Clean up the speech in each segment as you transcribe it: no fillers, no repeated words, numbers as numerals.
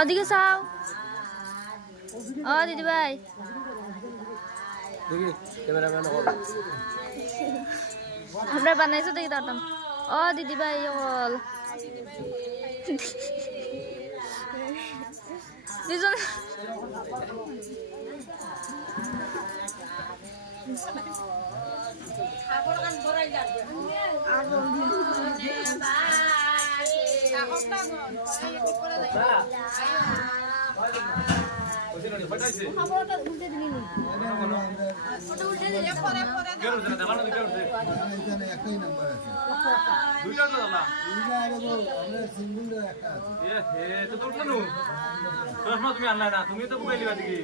Adiga sao? Didi bhai. देखिए cameraman और हमरा बनाइছো देखि त दिदी भाइ योल दुईজন তুমি আনলাই না তুমি তো বুঝাইলি দেখি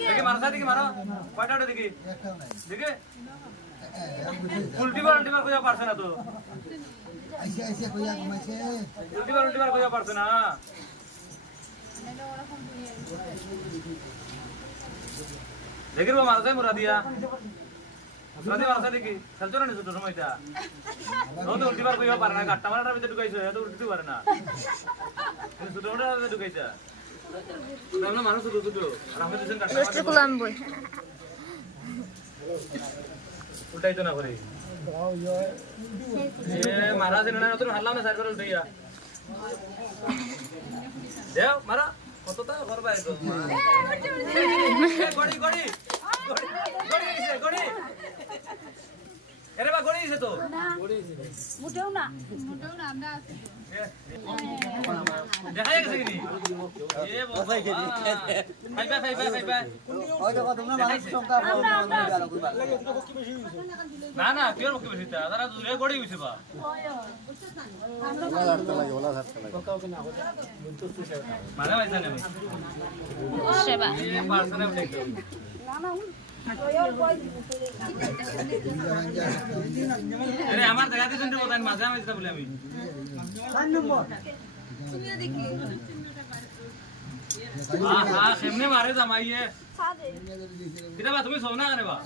দেখি মারো দেখি মারো কয়টা দেখি দেখে উল্টিবার কইয়া পারছে না তো উল্টিবার কইয়া পারছে না দেখি মারছে মোরা দিয়া রাতে মারছে দেখি খেলছো না ছোট সময়টা ও তো উল্টিবার কইয়া পারে না গাট্টা মারাটার ভিতরে ঢুকাইছে এত উল্টিতে পারে না ছোট মোটা ঢুকাইছে আমরা মানুষ ছোট ছোট আর আমরা দুজন গাট্টা রোস্টার কুলাম বই উল্টাইতো না করে মারা দিন না তোর হারলাম না সাইড করে উল্টাইয়া দেও মারা কতটা ঘর বাইরে তো গড়ি গড়ি গড়ি গড়ি গড়ি আরে বা গড়ি দিছে তো গড়ি দিছে মুটেও না আমরা আছি দেখা গেছে কি এ বসাই গেলি ভাই ওই দেখো তোমরা মানুষ সংখ্যা না না কেউ বকি বেশি তারা দুরে গড়ি হইছে বা ওলা ধরতে লাগে মানে ভাই জানে সেবা এই পার্সনে উঠে না না আরে আমার জায়গাতে শুনতে বলেন মাঝে আমি যেটা বলি আমি 4 নম্বর তুমিও দেখি আহা কেমনে মারে জামাইয়ে সাদে কিটা বা তুমি সোনা করে বা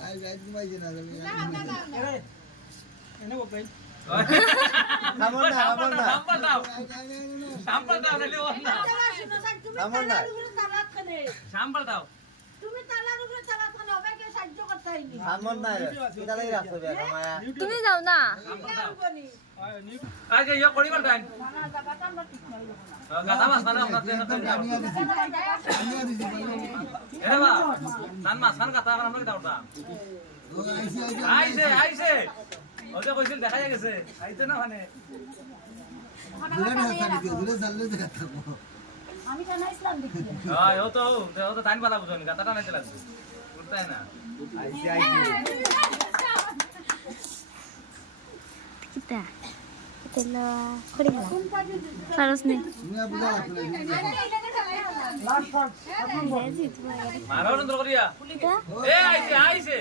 এনে বকাই সাম্পাল দাও সাম্পাল দাও তুমি তালার উপরে চালাত না হবে কে সাহায্য করতে হইনি আমন না রে এটা লাগি রাখছো বে মায়া তুমি যাও না আগে ইয়া করিবার টাইম গাদা মাছ বানা আমরা এরে বা নান মাছ খান গাদা আমরা দাওটা আইছে ওটা কইছিল দেখা গেছে আইতে না মানে আমি জানা ইসলাম দেখি হ্যাঁ ও তো টাইম বালা বুঝুন গাদাটা নাইতে লাগবে করতে না আইছে কিটা তেলা খড়ি না সারস নে মারো নন্দ করিয়া এ আইছে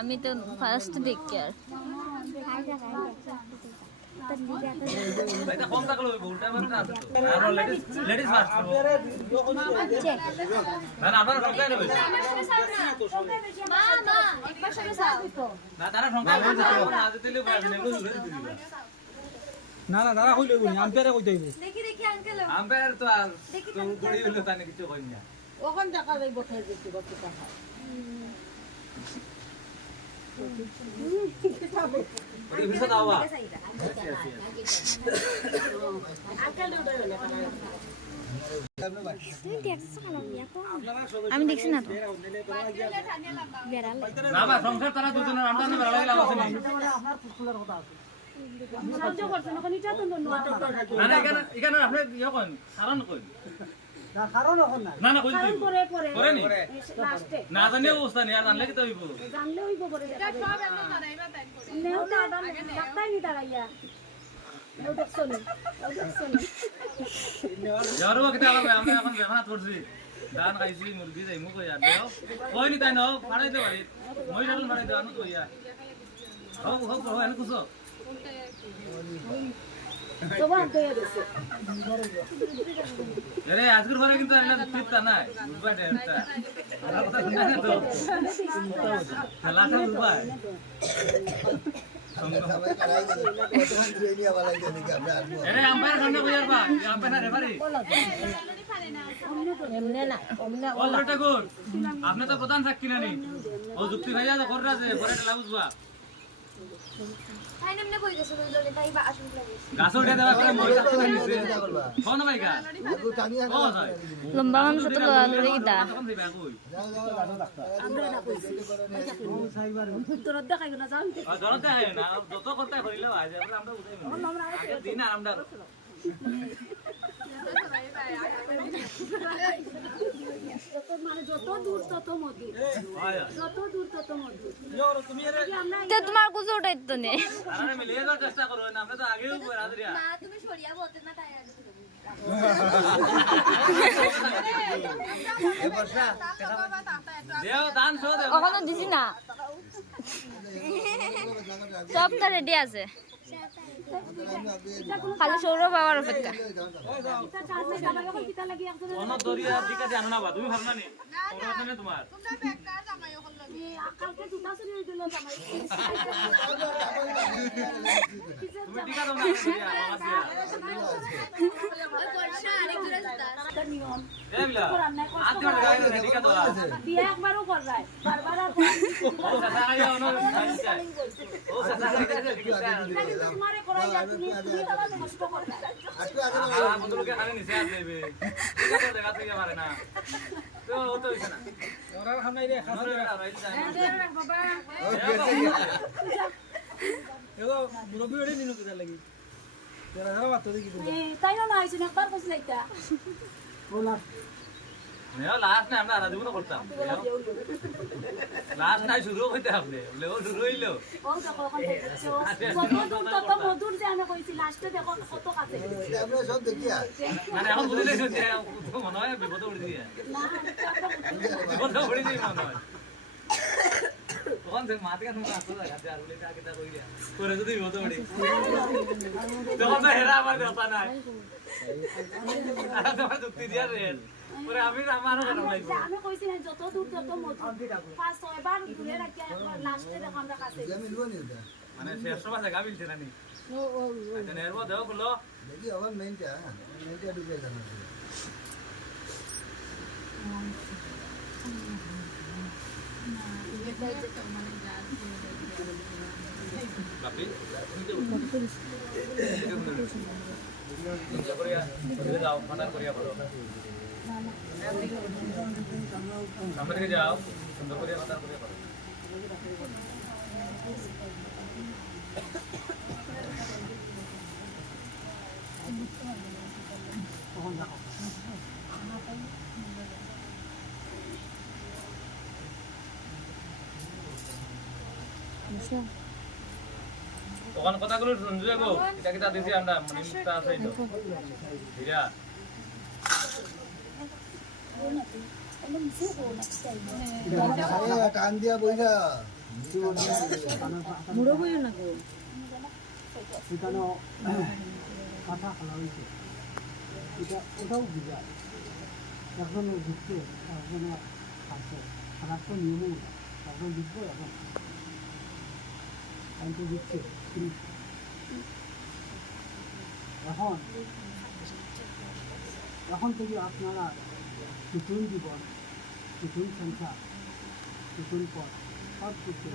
আমি তো ফার্স্ট দেখি আর এটা কম থাকলো উল্টা মানে না তো আর লেডিস মাছ না আপনারা সংখ্যা নেবে মা একবার সাথে সাথ দিতো না তারা সংখ্যা নেবে না দিলে নেবে না দাদা কইলে বলি আম্পায়ারে কইতে হইব দেখি আঙ্কেল আম্পায়ার তো আর তো গড়ি হলো তানে কিছু কই না ওখান টাকা যাইব খেয়ে দিতে কত টাকা ওই ভিসা দাওয়া আমি দেখছি না তো না বা সংসার তারা দুজনের আমরা না বেলা লাভ আছে সাহায্য করছেন ওখানে এটা তো না না এখানে আপনি ইয়া কোন কারণ কই না কারণ এখন না না কই করে নি লাস্টে না জানিও অবস্থা নেই আর জানলে কি তো হইব জানলে হইব করে এটা সব এমন দাঁড়াইবা তাই করে নেউটা ডাক্তার নি দাঁড়াইয়া নেউ দেখছনি যারও কিটা আমি এখন ব্যবহার করছি ধান খাইছি মুরগি যাই মুখ ইয়া দেও কই নি তাই ন ফাড়াই দে ভাই মই ডাল ফাড়াই দে আনো তো ইয়া হোক এনে কুছো তো বাদ দিয়ে দিছে আরে আজকের পরে কিন্তু এটা ফিটটা নাই বুঝবা এটা আর কথা শুনা না তো লাটা বুঝবা আরে আম্পায়ার সামনে কইয়ার বা আম্পায়ার রেফারি এমনে না এমনে অলরেডি গুড আপনি তো প্রধান সাক্ষী নানি ও যুক্তি ভাইয়া তো কররা যে পরে এটা বুঝবা তাই নেমনে কই গেছে দুইজনে তাই বা আসুন লাগে গাছ উঠে দেওয়া করে মহিলা ফোন ভাই গা লম্বা মানুষ তো লড়ে গিতা তোর দেখাই না জান দরদ দেখাই না যত কথা করিলে আজ আমরা উঠাই আগে দিন আরামদার যত মানে যত দূর তত মধুর যত দূর তত মধুর তুমি এর আমরা তে তোমার কুজো উঠাইতো নে আরে মিলিয়ে যাওয়ার চেষ্টা করো না আমরা তো আগেও রাত্রিয়া না তুমি সরিয়া বলতে না তাই আগে এই বর্ষা দেও দান শো দেও ওখানে দিছি না সবটা রেডি আছে খালি সৌরভ বাবার অপেক্ষা এটা কাজ নাই দাদা যখন পিতা লাগি একজন অন দরিয়া দিকা জানো না বা তুমি ভাবনা নি ওরা না তোমার কালকে দুটা শুরু দিল জামাই তুমি দিকা দাও না দরিয়া আমার দিয়া নিয়ম দেবলা আত্মা গায় না দিকা দাও বিয়ে একবারও কর রায় বারবার আর ও সাদা গায় অন ও সাদা গায় দিকা তোমারে করাই যা তুমি তারা নষ্ট কর আ বদলকে খালি নিচে আর দেবে দিকা তো দেখা থেকে পারে না তো ও তো হইছে না ওরার হামনাই রে খাস বাবা এগো মুরব্বি ওরে নিনু কিটা লাগি যারা যারা বাত দেখি তুমি তাই না আইছেন একবার কইছ লাইতা বলা মেও লাস্ট না আমরা রাজুগুলো করতাম লাস্ট নাই শুরু হইতে হবে লেও শুরু হইলো ও দেখো কত মধুর যে আমি কইছি লাস্টে দেখো কত কাছে আমরা সব দেখিয়া মানে এখন বুঝলে শুনছে মনে হয় বিপদ উড়ে দিয়ে না বিপদ উড়ে দিয়ে মনে হয় তখন সে মাতে কাছে আসতো না গাছে আর উড়ে আগে তা কইয়া করে যদি বিপদ উড়ে তখন তো হেরা আমার কথা নাই আর তোমার যুক্তি দিয়া রে পরে আমি আমারও কথা লাগবে আমি কইছি না যত দূর তত মধুর পাঁচ ছয়বার ঘুরে রাখি লাস্টে দেখো আমরা কাছে মিলব নি ওটা মানে শেষ সময় জায়গা মিলছে না নি আচ্ছা নেরবো দেও বলো দেখি আবার মেইনটা ঢুকে জানা বাপি যাও মাতার করিয়া বলো সামনে থেকে যাও সুন্দর করিয়া মাতার করিয়া বলো তখন কথাগুলো শুনছো গো এটা কিটা দিছি আমরা মনিমটা আছে তো হিরা টান দিয়া বইরা মুড়ো বইও না গো এখানে কথা খালা হয়েছে এটা ওটাও বুঝায় এখন ঢুকছে এখন আছে খারাপ তো নিয়মও এখন ঢুকবো এখন আমি তো দিচ্ছে এখন এখন থেকে আপনারা নতুন জীবন নতুন সংসার নতুন পথ সব কিছু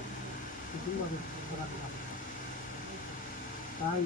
নতুনভাবে চলাফেরা তাই